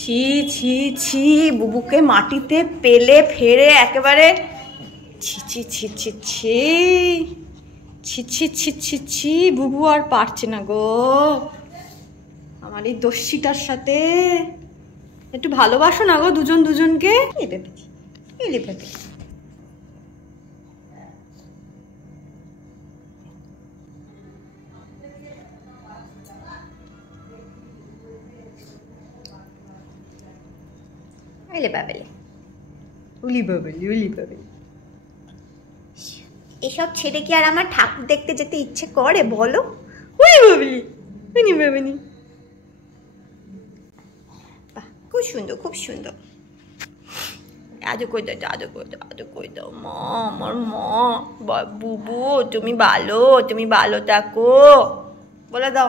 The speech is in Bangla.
ছি ছি ছি, বুবুকে মাটিতে পেলে ফেরে একেবারে ছি ছি ছি ছি ছি ছি ছি ছি ছি ছি, বুবু আর পারছে না গো আমার এই দস্যিটার সাথে। একটু ভালোবাসো না গো দুজন দুজনকে। এলে ভেবে এলে বাবেলে, উলি বাবেলি উলি বাবেলি। এসব ছেড়ে কি আর আমার ঠাকুর দেখতে যেতে ইচ্ছে করে বলো? উলি বাবেলি উনি বাবেনি। বাহ, খুব সুন্দর খুব সুন্দর। আদর করে দাও আদর করে দাও আদর করে দাও। মা আমার মা, বুবু তুমি ভালো থাকো বলে দাও।